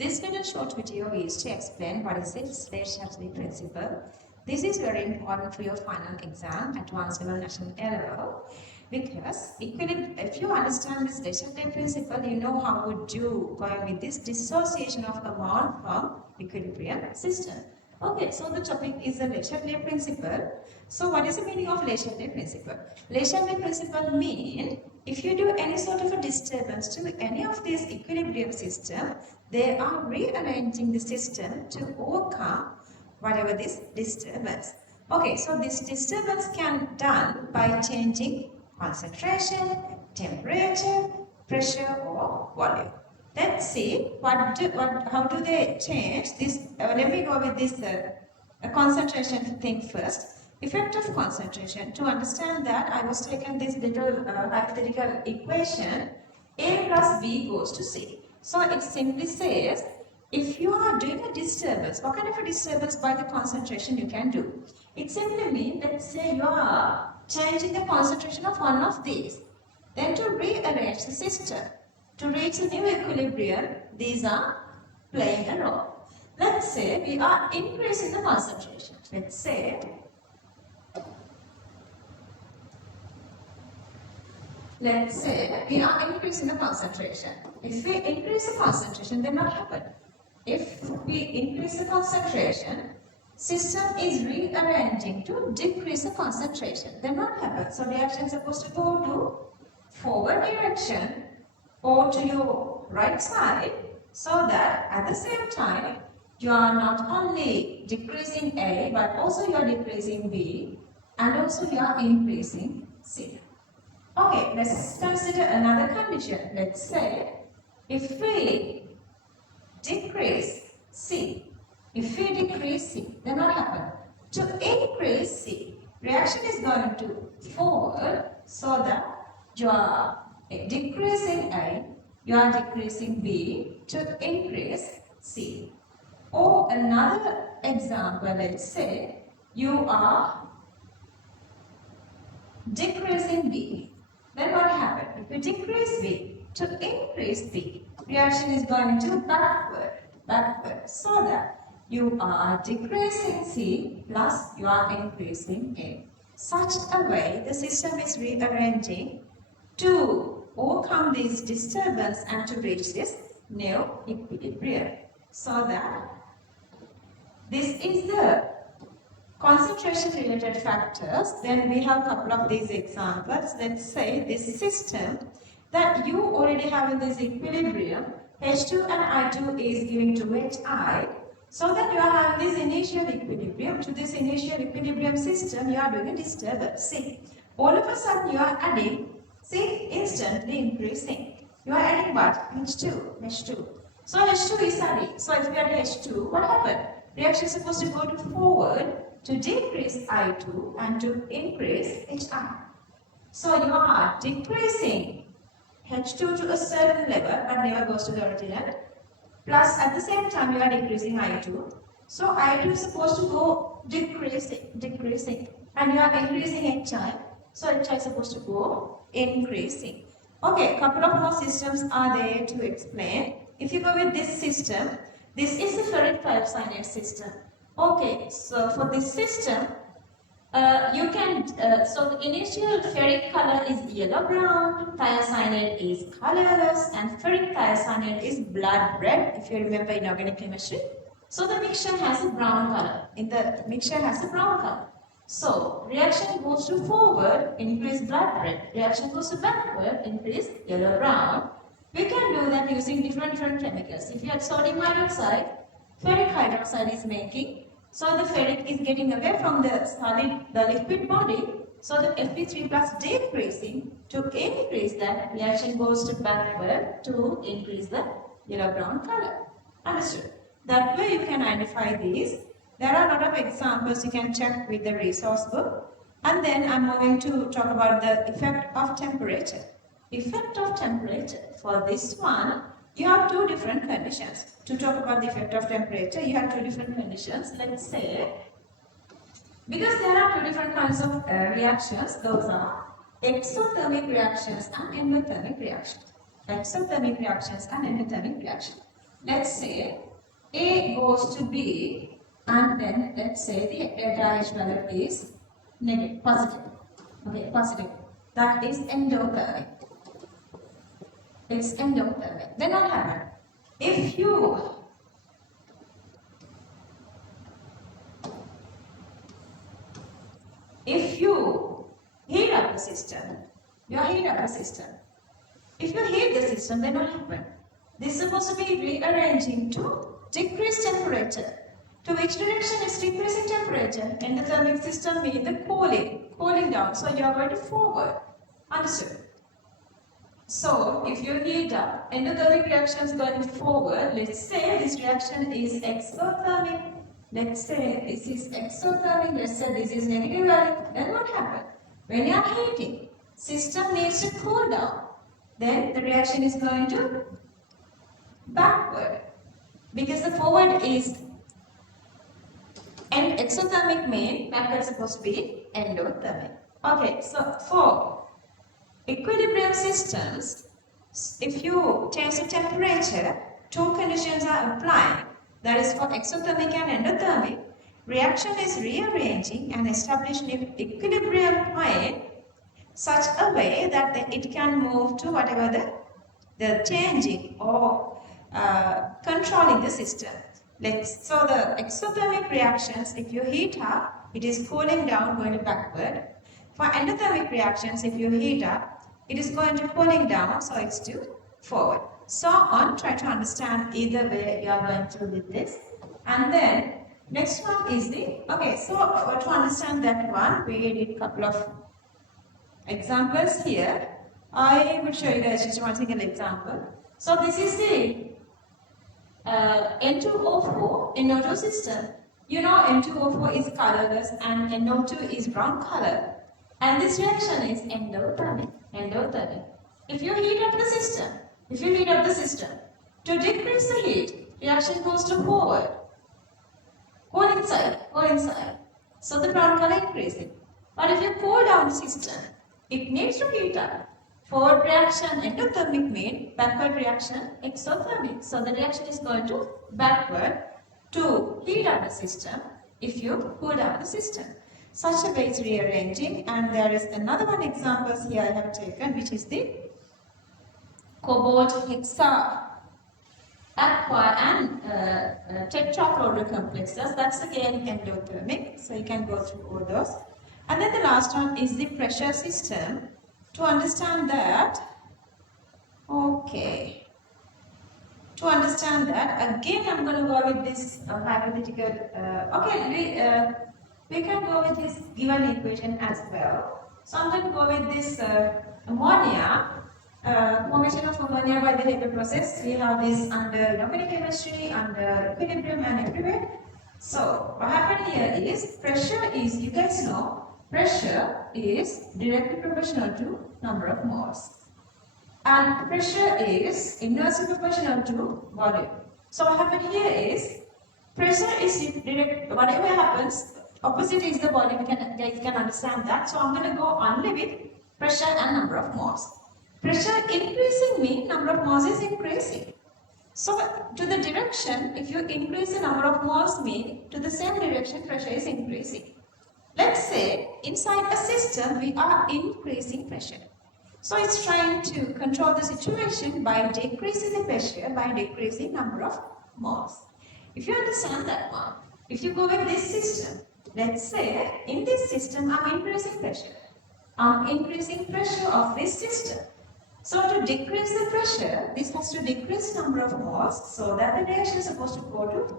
This little short video is to explain what is the Chatelier principle. This is very important for your final exam, advanced level, national A level, because if you understand this Chatelier principle, you know how would you going with this dissociation of amount from equilibrium system. Okay, so the topic is the Chatelier principle. So what is the meaning of Chatelier principle? Chatelier principle means if you do any sort of a disturbance to any of these equilibrium system, they are rearranging the system to overcome whatever this disturbance. Okay, so this disturbance can be done by changing concentration, temperature, pressure or volume. Let's see how do they change this. Let me go with this concentration thing first. Effect of concentration. To understand that, I was taken this little hypothetical equation. A plus B goes to C. So it simply says, if you are doing a disturbance, what kind of a disturbance by the concentration you can do? It simply means, let's say you are changing the concentration of one of these. Then to rearrange the system, to reach a new equilibrium, these are playing a role. Let's say we are increasing the concentration. Let's say we are increasing the concentration. If we increase the concentration, then what happens? If we increase the concentration, system is rearranging to decrease the concentration. Then what happens? So reaction is supposed to go to forward direction or to your right side, so that at the same time you are not only decreasing A but also you are decreasing B and also you are increasing C. Okay, let's consider another condition. Let's say if we decrease C, then what happens? To increase C, reaction is going to forward, so that you are decreasing A, you are decreasing B to increase C. Or another example, let's say you are decreasing B. Then what happens? If you decrease B to increase B, reaction is going to backward, so that you are decreasing C plus you are increasing A. Such a way the system is rearranging to overcome this disturbance and to reach this new equilibrium. So that this is the concentration related factors. Then we have a couple of these examples. Let's say this system that you already have in this equilibrium, H2 and I2 is giving to HI, so that you are having this initial equilibrium. To this initial equilibrium system, you are doing a disturbance. See, all of a sudden you are adding, see, instantly increasing. You are adding what? H2. So H2 is added. So if you add H2, what happened? Reaction is supposed to go to forward to decrease I2 and to increase HI. So you are decreasing H2 to a certain level but never goes to the original. Plus at the same time you are decreasing I2. So I2 is supposed to go decreasing and you are increasing HI. So HI is supposed to go increasing. Okay, couple of more systems are there to explain. If you go with this system, this is a ferric thiocyanate system. Okay, so for this system, you can, so the initial ferric color is yellow-brown, thiocyanate is colorless, and ferric thiocyanate is blood red, if you remember in organic chemistry. So the mixture has a brown color. So reaction goes to forward, increase blood red. Reaction goes to backward, increase yellow-brown. We can do that using different chemicals. If you had sodium hydroxide, ferric hydroxide is making. So the ferric is getting away from the liquid body. So the Fe3 plus decreasing. To increase that, reaction goes to backward to increase the yellow-brown color. Understood? That way you can identify these. There are a lot of examples you can check with the resource book. And then I'm moving to talk about the effect of temperature. Effect of temperature. For this one, you have two different conditions. To talk about the effect of temperature, you have two different conditions. Let's say, because there are two different kinds of reactions, those are exothermic reactions and endothermic reactions. Exothermic reactions and endothermic reactions. let's say A goes to B, and then let's say the delta H value is negative, positive. Okay, positive. That is endothermic. It's endothermic. Then what happens? If you heat up the system, If you heat the system, then what happens? This is supposed to be rearranging to decrease temperature. To which direction is decreasing temperature? Endothermic system means the cooling down. So you are going to forward. Understood? So if you heat up, endothermic reaction is going forward. Let's say this reaction is exothermic. Let's say this is exothermic. Let's say this is negative value. Then what happens? When you are heating, system needs to cool down. Then the reaction is going to backward. Because the forward is and exothermic mean backward is supposed to be endothermic. Okay, so for equilibrium systems, if you change the temperature, two conditions are applying. That is for exothermic and endothermic. Reaction is rearranging and establishing equilibrium point such a way that it can move to whatever the changing or controlling the system. So the exothermic reactions, if you heat up, it is cooling down, going to backward. For endothermic reactions, if you heat up, it is going to cooling down, so it's to forward. So on, try to understand either way you are going to with this. And then next one is so to understand that one, we did a couple of examples here. I will show you guys just one single example. So this is the N2O4 NO2 system. You know N2O4 is colorless and NO2 is brown color. And this reaction is endothermic. If you heat up the system, to decrease the heat, reaction goes to forward. Cool inside. So the brown color increases. But if you cool down the system, it needs to heat up. Forward reaction endothermic mean backward reaction exothermic. So the reaction is going to backward to heat up the system if you cool down the system. Such a way is rearranging, and there is another one example here I have taken, which is the cobalt hexa aqua and tetrachloride complexes. That's again endothermic, so you can go through all those. And then the last one is the pressure system. To understand that, again I'm going to go with this hypothetical, we can go with this given equation as well. So I'm going to go with this ammonia, formation of ammonia by the Haber process. We have this under inorganic chemistry, under equilibrium and everywhere. So what happened here is pressure is, you guys know, pressure is directly proportional to number of moles. And pressure is inversely proportional to volume. So what happened here is, pressure is direct, whatever happens, opposite is the volume, you can understand that. So I'm going to go only with pressure and number of moles. Pressure increasing means number of moles is increasing. So to the direction, if you increase the number of moles mean, to the same direction pressure is increasing. Let's say inside a system we are increasing pressure. So it's trying to control the situation by decreasing the pressure, by decreasing number of moles. If you understand that one, if you go with this system, let's say in this system I'm increasing pressure. I'm increasing pressure of this system. So to decrease the pressure, this has to decrease number of moles so that the reaction is supposed to go to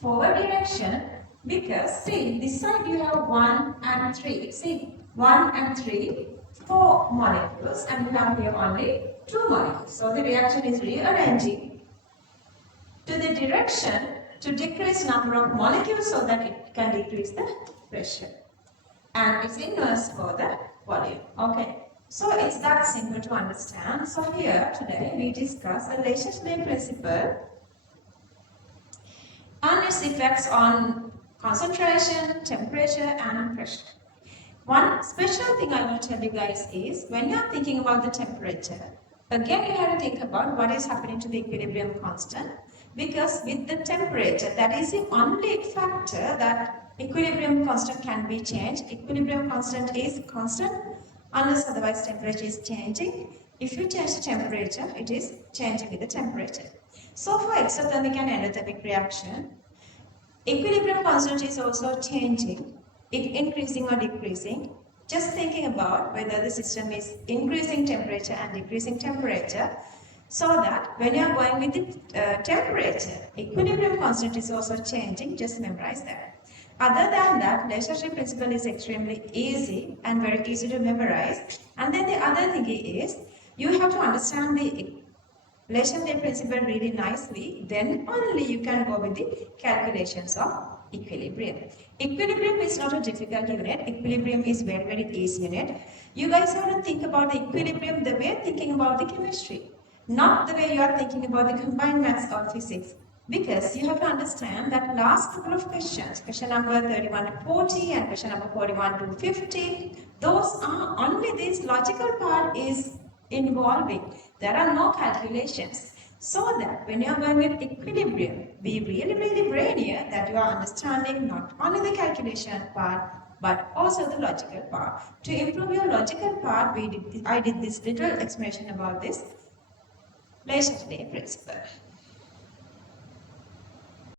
forward direction. Because see, this side you have 1 and 3. See, 1 and 3, 4 molecules, and you have here only 2 molecules. So the reaction is rearranging to the direction to decrease number of molecules so that it can decrease the pressure. And it's inverse for the volume. Okay. So it's that simple to understand. So here today we discuss the relationship principle and its effects on concentration, temperature and pressure. One special thing I want to tell you guys is, when you are thinking about the temperature, again you have to think about what is happening to the equilibrium constant. because with the temperature, that is the only factor that equilibrium constant can be changed. Equilibrium constant is constant unless otherwise temperature is changing. If you change the temperature, it is changing with the temperature. So for exothermic and endothermic reaction, equilibrium constant is also changing, it increasing or decreasing. Just thinking about whether the system is increasing temperature and decreasing temperature, so that when you are going with the temperature, equilibrium constant is also changing. Just memorize that. Other than that, relationship principle is extremely easy and very easy to memorize. And then the other thing is, you have to understand the relationship principle really nicely, then only you can go with the calculations of equilibrium. Equilibrium is not a difficult unit. Equilibrium is very easy unit. You guys have to think about the equilibrium the way thinking about the chemistry, not the way you are thinking about the combined maths or physics. Because you have to understand that last couple of questions, question number 31 to 40 and question number 41 to 50, those are only this logical part is involving. There are no calculations. So that when you are going with equilibrium, be really brainier that you are understanding not only the calculation part but also the logical part. To improve your logical part, I did this little explanation about this Chatelier principle.